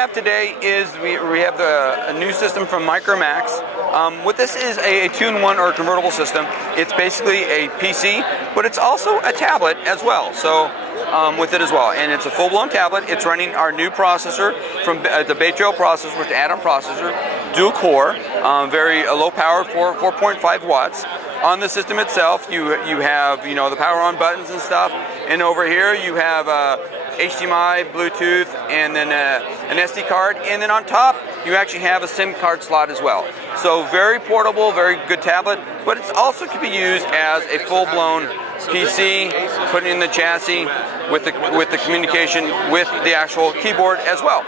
have today is we have a new system from Micromax. What this is a 2-in-1 or a convertible system. It's basically a PC, but it's also a tablet as well. So with it as well, and it's a full-blown tablet. It's running our new processor from the Bay Trail processor, which is an add-on processor, dual core, very low power, 4.5 watts. On the system itself, you have the power on buttons and stuff, and over here you have HDMI, Bluetooth, and then an SD card, and then on top you actually have a SIM card slot as well. So very portable, very good tablet, but it also can be used as a full-blown PC, putting in the chassis with the communication with the actual keyboard as well.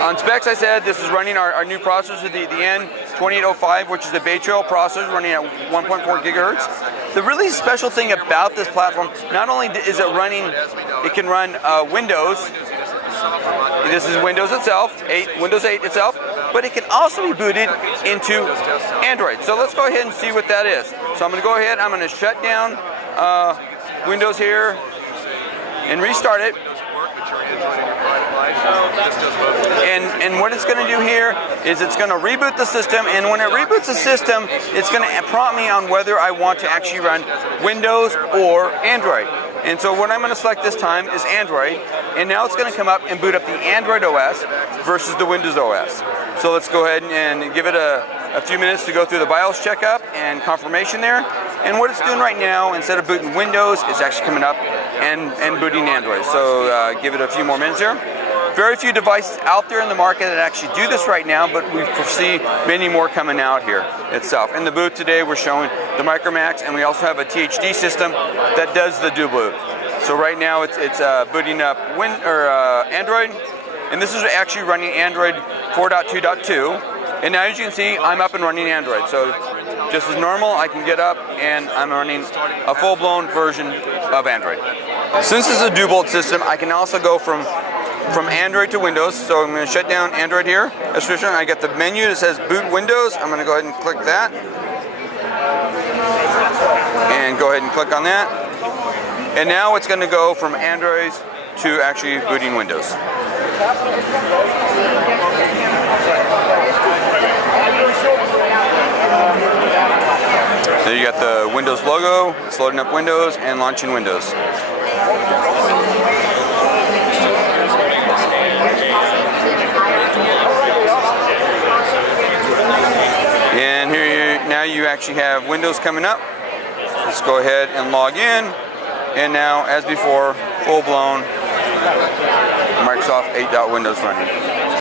On specs, I said this is running our new processor, the N2805, which is the Bay Trail processor running at 1.4 gigahertz. The really special thing about this platform, not only is it running, it can run Windows. This is Windows itself, Windows 8 itself, but it can also be booted into Android. So let's go ahead and see what that is. So I'm going to go ahead, I'm going to shut down Windows here and restart it. And what it's going to do here is it's going to reboot the system, and when it reboots the system, it's going to prompt me on whether I want to actually run Windows or Android. And so what I'm going to select this time is Android, and now it's going to come up and boot up the Android OS versus the Windows OS. So let's go ahead and give it a few minutes to go through the BIOS checkup and confirmation there. And what it's doing right now, instead of booting Windows, it's actually coming up and booting Android. So give it a few more minutes here. Very few devices out there in the market that actually do this right now, but we foresee many more coming out here itself. In the booth today, we're showing the Micromax, and we also have a THD system that does the dualboot. So right now, it's booting up Android, and this is actually running Android 4.2.2. And now, as you can see, I'm up and running Android. So just as normal, I can get up and I'm running a full-blown version of Android. Since this is a dual boot system, I can also go from Android to Windows. So I'm going to shut down Android here. I get the menu that says boot Windows. I'm going to go ahead and click that. And go ahead and click on that. And now it's going to go from Android to actually booting Windows. So you got the Windows logo, it's loading up Windows and launching Windows. And here now you actually have Windows coming up. Let's go ahead and log in. And now, as before, full-blown Microsoft 8.Windows running.